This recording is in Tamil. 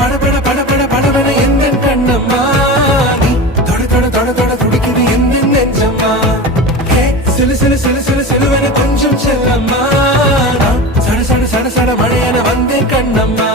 படபட படபட படபட எந்த கண்ணம்மா? நீ தொட தொட தொட தொட துடிக்குது எந்த நெஞ்சம்மா? ஹே சிலு சிலு சிலு சிலு சிலுவென கொஞ்சம் செல்லம்மா. சட சட சட சட மழையான வந்தேன் கண்ணம்மா.